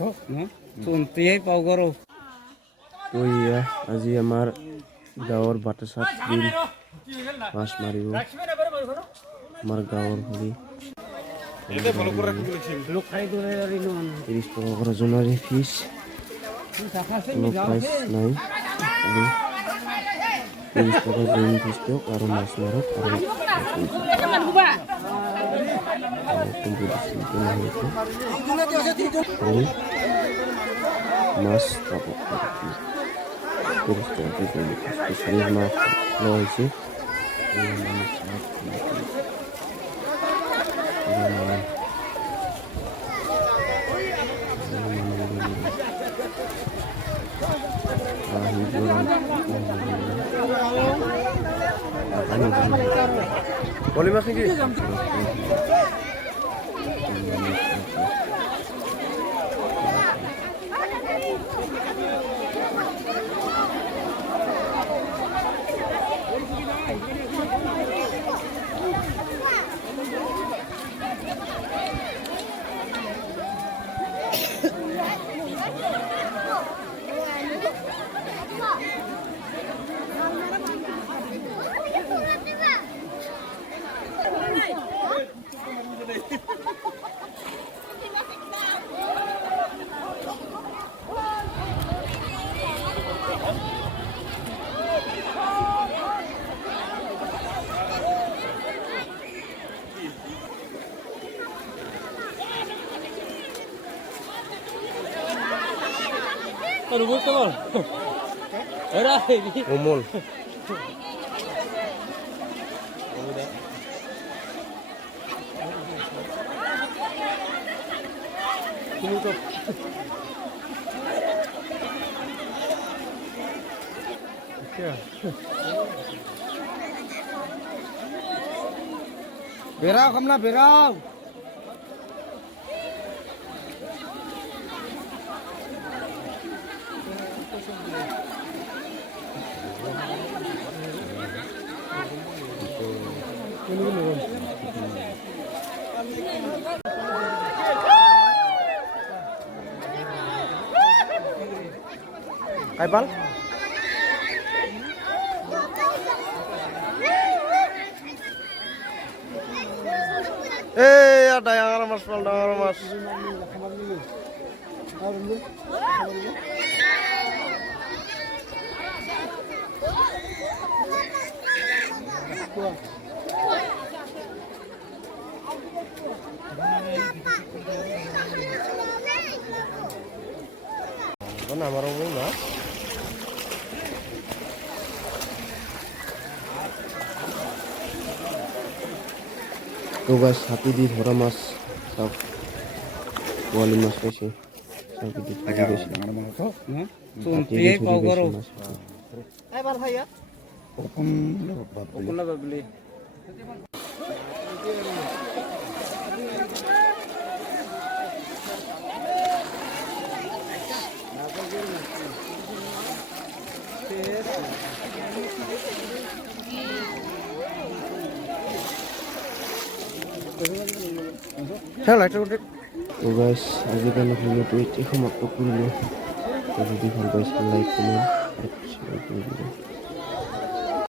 তো আজি আমাৰ গাঁৱৰ বাটাচাত বিল মাছ মাৰিব আমাৰ গাঁৱৰ ভৰি 30 টকা কৰা জোনাৰী ফিচ কোনো প্ৰাইচ নাই আৰু 30 টকা জোন ফিচ দিয়ক আৰু মাছ মাৰক আৰু মাছ পাব 30 টকা স্পেচিয়েলি মাছ লোৱা হৈছে Boleh mas ni? Rubut kemana? Ada ini. Umul. Tutup. Berau kamla berau. Kaipal? Ada yang ramas pal, ramas. Apa nama orang mas? তো গাছ হাতি দি ধরা মাছ সব বোয়ালি মাছ পাইছে তো গাইছ আজিকালি ভিডিঅ'টো এতিয়া সমাপ্ত কৰিলোঁ যদি ভাল পাইছে লাইক কমেণ্ট আৰু শ্বেয়াৰ কৰি দিব